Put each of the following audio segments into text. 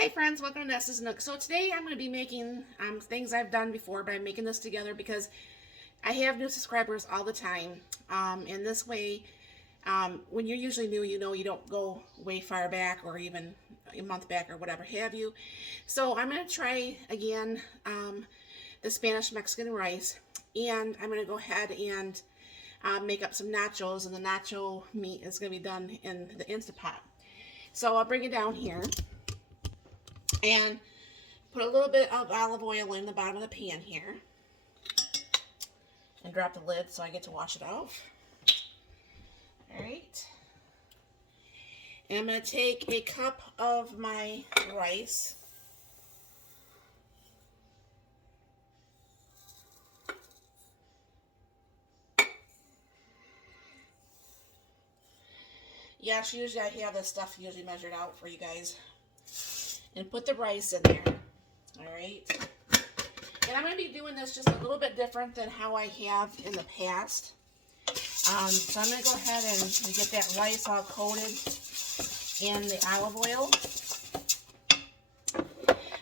Hi friends, welcome to Nessa's Nook. So today I'm going to be making things I've done before, but I'm making this together because I have new subscribers all the time. And this way, when you're usually new, you know you don't go way far back or even a month back or whatever have you. So I'm going to try again the Spanish Mexican rice, and I'm going to go ahead and make up some nachos, and the nacho meat is going to be done in the Instapot. So I'll bring it down here and put a little bit of olive oil in the bottom of the pan here and drop the lid so I get to wash it off. Alright. And I'm going to take a cup of my rice. Yes, usually I have this stuff usually measured out for you guys. And put the rice in there. Alright. And I'm going to be doing this just a little bit different than how I have in the past. So I'm going to go ahead and get that rice all coated in the olive oil.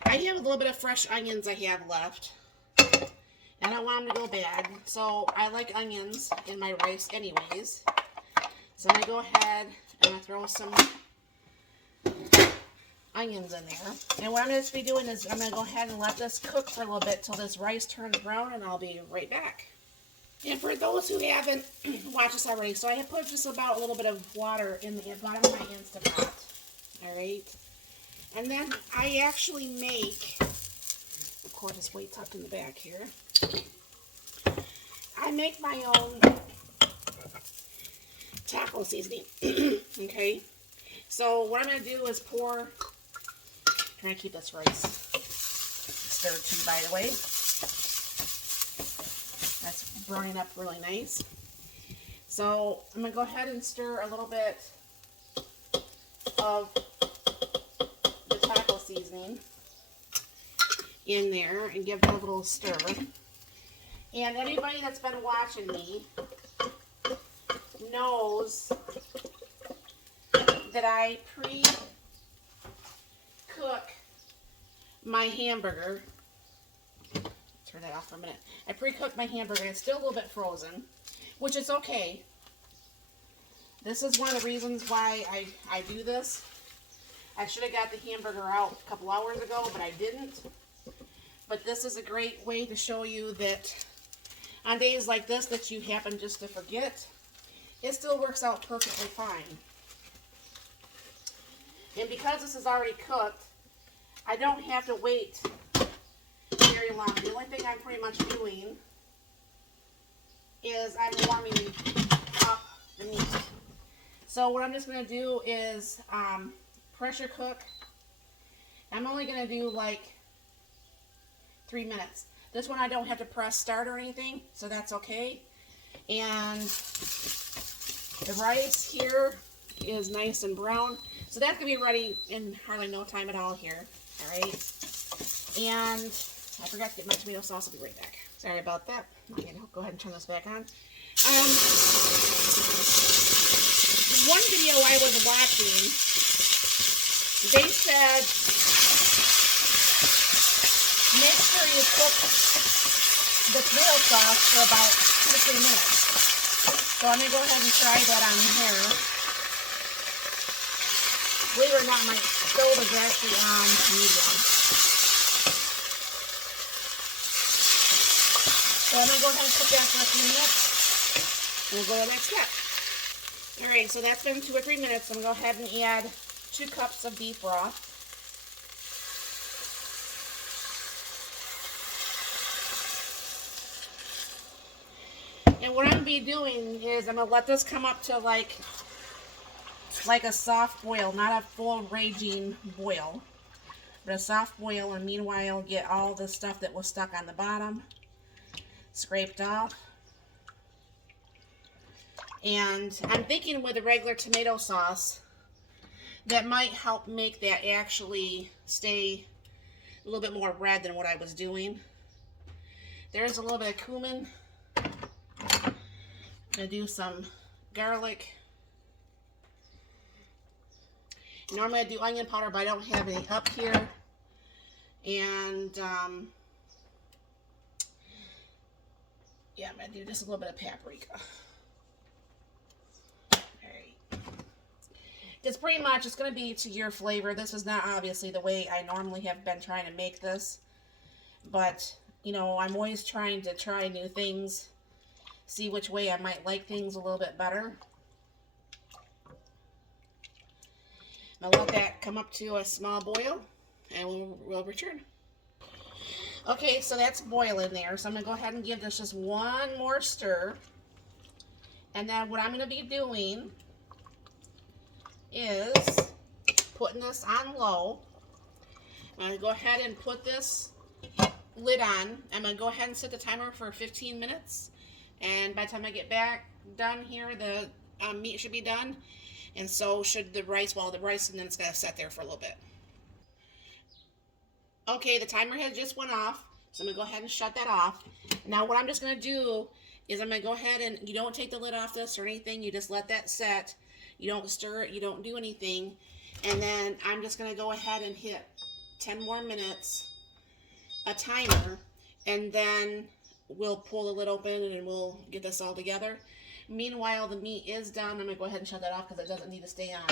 I have a little bit of fresh onions I have left. I don't want them to go bad. So I like onions in my rice anyways. So I'm going to go ahead and throw some onions in there. And what I'm going to be doing is I'm going to go ahead and let this cook for a little bit till this rice turns brown, and I'll be right back. And for those who haven't watched this already, so I have put just about a little bit of water in the bottom of my Instant Pot. Alright. And then I actually make, of course it's way tucked in the back here, I make my own taco seasoning. Okay. So what I'm going to do is pour, trying to keep this rice stirred too, by the way. That's browning up really nice. So I'm going to go ahead and stir a little bit of the taco seasoning in there and give it a little stir. And anybody that's been watching me knows that I pre-cook my hamburger. Turn that off for a minute. I pre-cooked my hamburger. It's still a little bit frozen, which is okay. This is one of the reasons why I do this. I should have got the hamburger out a couple hours ago, but I didn't. But this is a great way to show you that on days like this that you happen just to forget, it still works out perfectly fine. And because this is already cooked, I don't have to wait very long. The only thing I'm pretty much doing is I'm warming up the meat. So what I'm just going to do is pressure cook. I'm only going to do like 3 minutes. This one I don't have to press start or anything, so that's okay. And the rice here is nice and brown. So that's going to be ready in hardly no time at all here. Alright. And I forgot to get my tomato sauce. I'll be right back. Sorry about that. I'm going to go ahead and turn this back on. One video I was watching, they said, make sure you cook the tomato sauce for about 2 to 3 minutes. So I'm going to go ahead and try that on here. Believe it or not, my stove is actually on medium. So I'm going to go ahead and cook that for a few minutes. And we'll go to the next step. Alright, so that's been 2 or 3 minutes. I'm going to go ahead and add 2 cups of beef broth. And what I'm going to be doing is I'm going to let this come up to like a soft boil, not a full raging boil, but a soft boil, and meanwhile get all the stuff that was stuck on the bottom scraped off. And I'm thinking with a regular tomato sauce that might help make that actually stay a little bit more red than what I was doing. There's a little bit of cumin. I'm going to do some garlic. Normally I do onion powder, but I don't have any up here. And yeah, I'm going to do just a little bit of paprika. Alright. It's pretty much, it's going to be to your flavor. This is not obviously the way I normally have been trying to make this. But, you know, I'm always trying to try new things. See which way I might like things a little bit better. Now let that come up to a small boil, and we'll return. Okay, so that's boiling there. So I'm going to go ahead and give this just one more stir. And then what I'm going to be doing is putting this on low. I'm going to go ahead and put this lid on. I'm going to go ahead and set the timer for 15 minutes. And by the time I get back done here, the meat should be done. And so should the rice, well, the rice, and then it's going to set there for a little bit. Okay, the timer has just went off, so I'm going to go ahead and shut that off. Now what I'm just going to do is I'm going to go ahead and, you don't take the lid off this or anything, you just let that set. You don't stir it, you don't do anything. And then I'm just going to go ahead and hit 10 more minutes, a timer, and then we'll pull the lid open and we'll get this all together. Meanwhile, the meat is done. I'm going to go ahead and shut that off because it doesn't need to stay on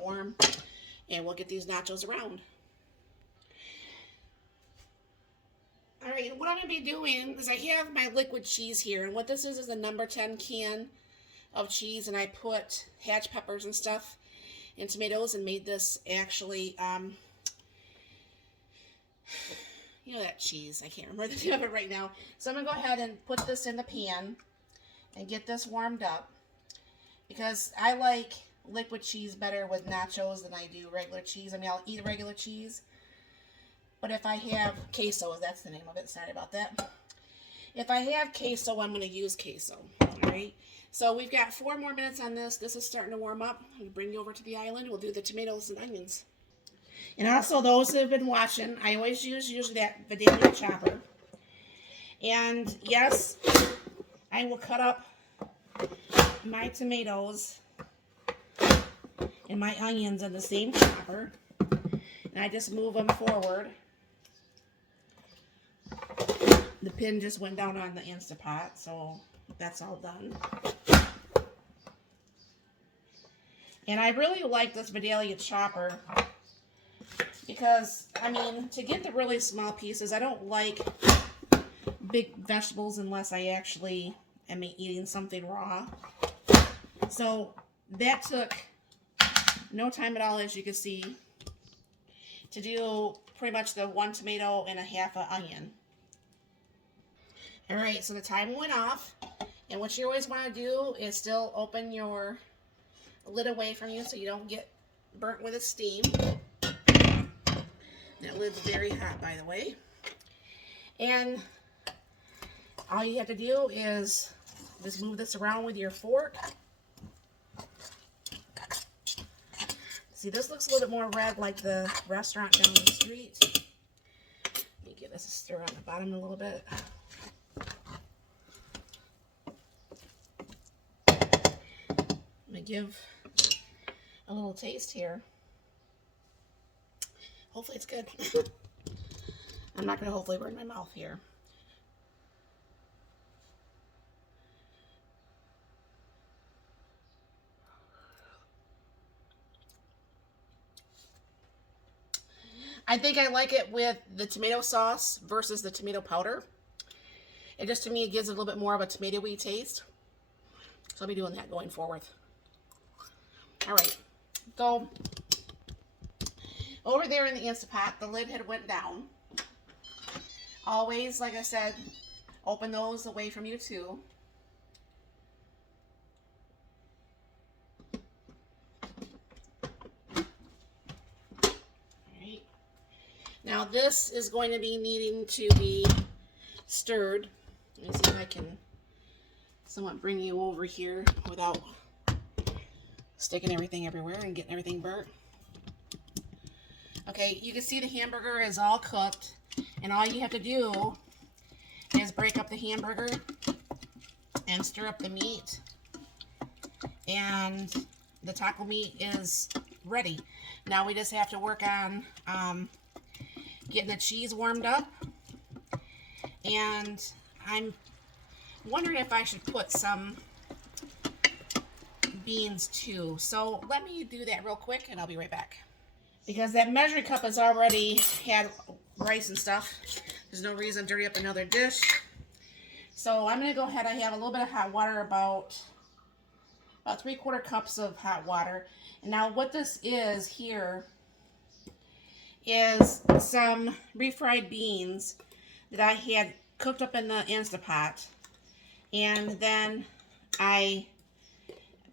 warm. And we'll get these nachos around. Alright, what I'm going to be doing is I have my liquid cheese here. And what this is a number 10 can of cheese. And I put hatch peppers and stuff and tomatoes and made this actually, you know that cheese. I can't remember the name of it right now. So I'm going to go ahead and put this in the pan and get this warmed up. Because I like liquid cheese better with nachos than I do regular cheese. I mean, I'll eat regular cheese. But if I have queso, that's the name of it, sorry about that. If I have queso, I'm going to use queso. Alright, so we've got 4 more minutes on this. This is starting to warm up. I'll bring you over to the island. We'll do the tomatoes and onions. And also, those that have been watching, I always use usually that Vidalia chopper. And yes, I will cut up my tomatoes and my onions in the same chopper. And I just move them forward. The pin just went down on the Instapot, so that's all done. And I really like this Vidalia chopper because, I mean, to get the really small pieces, I don't like big vegetables unless I actually am eating something raw. So that took no time at all, as you can see, to do pretty much the 1 tomato and a half an onion. Alright, so the time went off, and what you always want to do is still open your lid away from you so you don't get burnt with the steam. That lid's very hot, by the way. And all you have to do is just move this around with your fork. See, this looks a little bit more red like the restaurant down the street. Let me give this a stir on the bottom a little bit. I'm going to give a little taste here. Hopefully it's good. I'm not going to hopefully burn my mouth here. I think I like it with the tomato sauce versus the tomato powder. It just, to me, it gives it a little bit more of a tomatoey taste. So I'll be doing that going forward. Alright, so over there in the Instapot, the lid had went down. Always, like I said, open those away from you too. Alright. Now this is going to be needing to be stirred. Let me see if I can somewhat bring you over here without sticking everything everywhere and getting everything burnt. Okay, you can see the hamburger is all cooked, and all you have to do is break up the hamburger and stir up the meat, and the taco meat is ready. Now we just have to work on getting the cheese warmed up. And I'm wondering if I should put some beans too. So let me do that real quick and I'll be right back. Because that measuring cup has already had rice and stuff, there's no reason to dirty up another dish. So I'm going to go ahead. I have a little bit of hot water, about 3/4 cups of hot water. And now what this is here is some refried beans that I had cooked up in the Instapot. And then I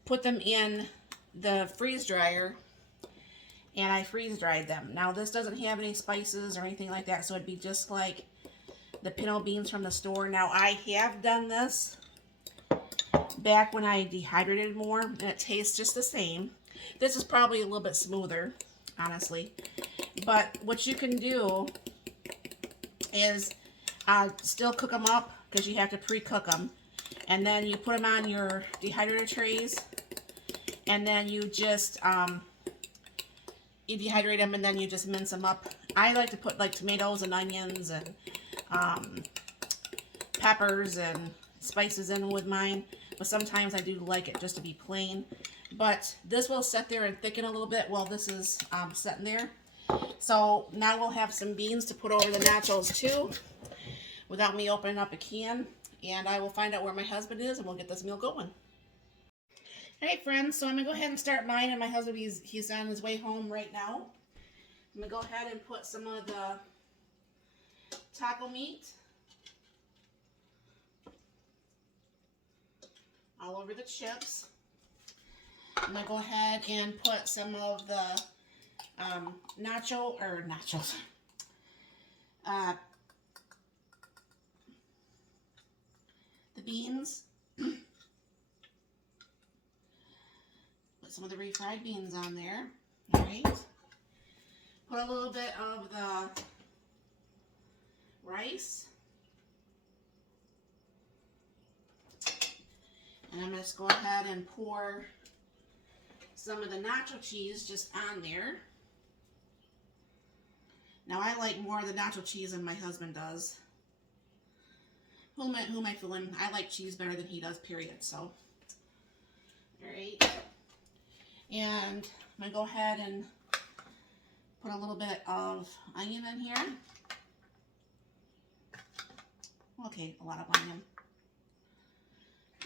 put them in the freeze dryer and I freeze dried them. Now this doesn't have any spices or anything like that, so it'd be just like the pinto beans from the store. Now I have done this back when I dehydrated more, and it tastes just the same. This is probably a little bit smoother, honestly. But what you can do is still cook them up, because you have to pre-cook them. And then you put them on your dehydrator trays, and then you just you dehydrate them, and then you just mince them up. I like to put like tomatoes and onions and peppers and spices in with mine, but sometimes I do like it just to be plain. But this will sit there and thicken a little bit while this is sitting there. So now we'll have some beans to put over the nachos too, without me opening up a can. And I will find out where my husband is, and we'll get this meal going. Alright friends, so I'm going to go ahead and start mine, and my husband, he's on his way home right now. I'm going to go ahead and put some of the taco meat all over the chips. I'm going to go ahead and put some of the nachos. The beans. Put some of the refried beans on there. Alright. Put a little bit of the rice. And I'm going to just go ahead and pour some of the nacho cheese just on there. Now I like more of the nacho cheese than my husband does. Who am I fooling? I like cheese better than he does, period. So, alright. And I'm going to go ahead and put a little bit of onion in here. Okay, a lot of onion.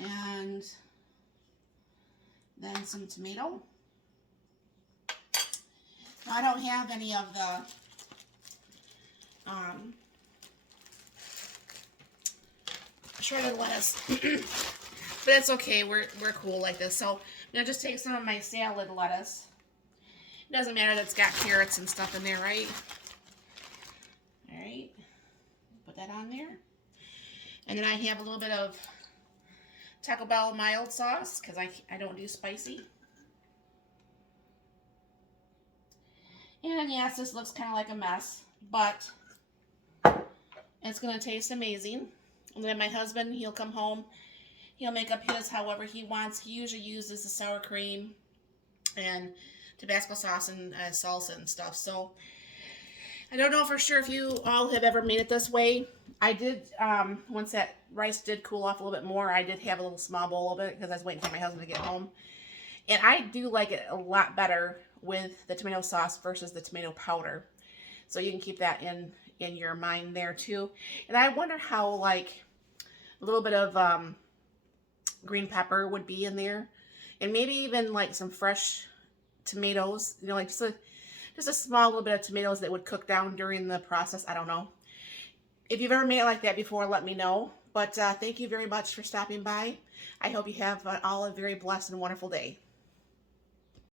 And then some tomato. Now, I don't have any of the shredded lettuce, but it's okay. We're cool like this. So I'm gonna just take some of my salad lettuce. It doesn't matter that it's got carrots and stuff in there, right? All right, put that on there, and then I have a little bit of Taco Bell mild sauce because I don't do spicy. And yes, this looks kind of like a mess, but it's gonna taste amazing. And then my husband, he'll come home, he'll make up his however he wants. He usually uses the sour cream and Tabasco sauce and salsa and stuff. So I don't know for sure if you all have ever made it this way. I did, once that rice did cool off a little bit more, I did have a little small bowl of it because I was waiting for my husband to get home. And I do like it a lot better with the tomato sauce versus the tomato powder. So you can keep that in your mind there too. And I wonder how like a little bit of green pepper would be in there, and maybe even like some fresh tomatoes, you know, like just a small little bit of tomatoes that would cook down during the process. I don't know. If you've ever made it like that before, let me know. But thank you very much for stopping by. I hope you have all a very blessed and wonderful day.